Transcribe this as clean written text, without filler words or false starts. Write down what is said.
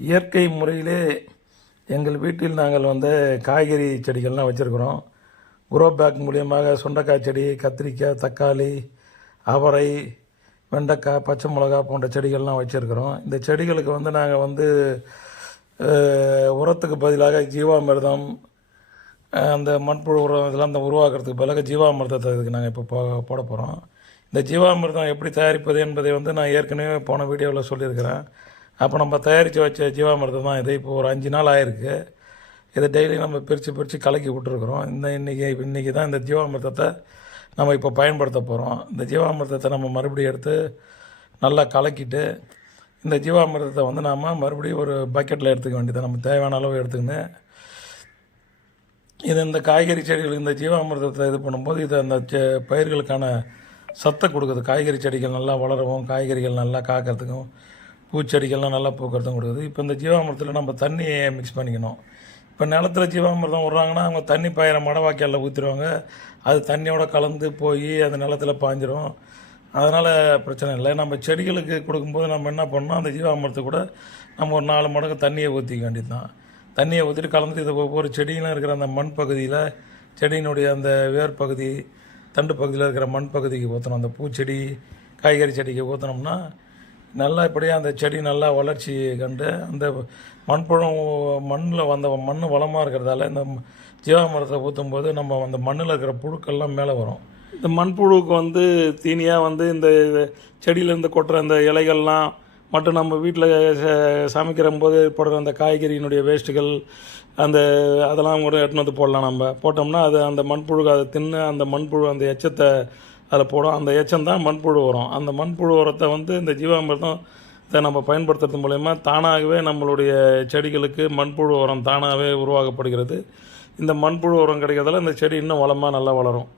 இயற்கை முறையிலே எங்கள் வீட்டில் நாங்கள் காய்கறி செடிகள்லாம் வச்சுருக்குறோம். குரோ பேக் மூலியமாக சுண்டைக்காய் செடி, கத்திரிக்காய், தக்காளி, அவரை, வெண்டைக்காய், பச்சை மிளகா போன்ற செடிகள்லாம் வச்சுருக்குறோம். இந்த செடிகளுக்கு நாங்கள் உரத்துக்கு பதிலாக ஜீவாமிர்தம், அந்த மண்புழு உரம் இதெல்லாம் உருவாக்குறதுக்கு பதிலாக ஜீவாமிர்தத்தை இதுக்கு நாங்கள் இப்போ போட போகிறோம். இந்த ஜீவாமிர்தம் எப்படி தயாரிப்பது என்பதை நான் ஏற்கனவே போன வீடியோவில் சொல்லியிருக்கிறேன். அப்போ நம்ம தயாரித்து வச்ச ஜீவாமிர்தம் தான் இது. இப்போ ஒரு 5 நாள் ஆயிருக்கு. இதை டெய்லி நம்ம பிரித்து கலக்கி விட்டுருக்குறோம். இன்றைக்கி தான் இந்த ஜீவாமிர்தத்தை நம்ம இப்போ பயன்படுத்த போகிறோம். இந்த ஜீவாமிர்தத்தை நம்ம மறுபடியும் எடுத்து நல்லா கலக்கிட்டு இந்த ஜீவாமிர்தத்தை நாம் மறுபடியும் ஒரு பக்கெட்டில் எடுத்துக்க வேண்டியதை நம்ம தேவையான அளவு எடுத்துக்கின்னு இது இந்த காய்கறி செடிகளுக்கு இந்த ஜீவாமிர்தத்தை இது பண்ணும்போது இது அந்த பயிர்களுக்கான சத்தை கொடுக்குது. காய்கறி செடிகள் நல்லா வளரவும், காய்கறிகள் நல்லா காக்கிறதுக்கும், பூச்செடிகள்லாம் நல்லா பூக்கிறதும் கொடுக்குது. இப்போ இந்த ஜீவாமிர்தத்தில் நம்ம தண்ணியை மிக்ஸ் பண்ணிக்கணும். இப்போ நிலத்தில் ஜீவாமிர்தம் விட்றாங்கன்னா அவங்க தண்ணி பாயிற மடவாக்கியால் ஊற்றிடுவாங்க. அது தண்ணியோடு கலந்து போய் அந்த நிலத்தில் பாய்ஞ்சிரும். அதனால் பிரச்சனை இல்லை. நம்ம செடிகளுக்கு கொடுக்கும்போது நம்ம என்ன பண்ணோம், அந்த ஜீவாமிர்தத்தை கூட நம்ம ஒரு 4 மடங்கு தண்ணியை ஊற்றிக்க வேண்டியது தான். தண்ணியை ஊற்றிட்டு கலந்துட்டு இது ஒவ்வொரு செடியிலும் இருக்கிற அந்த மண் பகுதியில், செடியினுடைய அந்த வேர் பகுதி, தண்டு பகுதியில் இருக்கிற மண் பகுதிக்கு ஊற்றணும். அந்த பூச்செடி, காய்கறி செடிக்கு ஊற்றினோம்னா நல்லா இப்படியே அந்த செடி நல்லா வளர்ச்சி கண்டு அந்த மண்ணில் மண் வளமாக இருக்கிறதால இந்த ஜீவாமிர்தத்தை ஊற்றும்போது நம்ம அந்த மண்ணில் இருக்கிற புழுக்கள்லாம் மேலே வரும். இந்த மண்புழுவுக்கு தீனியாக இந்த செடியிலேருந்து கொட்டுற அந்த இலைகள்லாம் மட்டும் நம்ம வீட்டில் சமைக்கிற போது போடுற அந்த காய்கறியினுடைய வேஸ்ட்டுகள் அதெல்லாம் கூட எடுத்துன்னு போடலாம். நம்ம போட்டோம்னா அது அந்த மண்புழுக்கு அதை தின்னு அந்த மண்புழு அந்த எச்சத்தை அதில் போடும். அந்த எச்சம் தான் மண்புழு உரம். அந்த மண்புழு உரத்தை இந்த ஜீவாமிர்தம் இதை நம்ம பயன்படுத்துறது மூலயமா தானாகவே நம்மளுடைய செடிகளுக்கு மண்புழு உரம் தானாகவே உருவாக்கப்படுகிறது. இந்த மண்புழு உரம் கிடைக்கிறதால இந்த செடி இன்னும் வளமாக நல்லா வளரும்.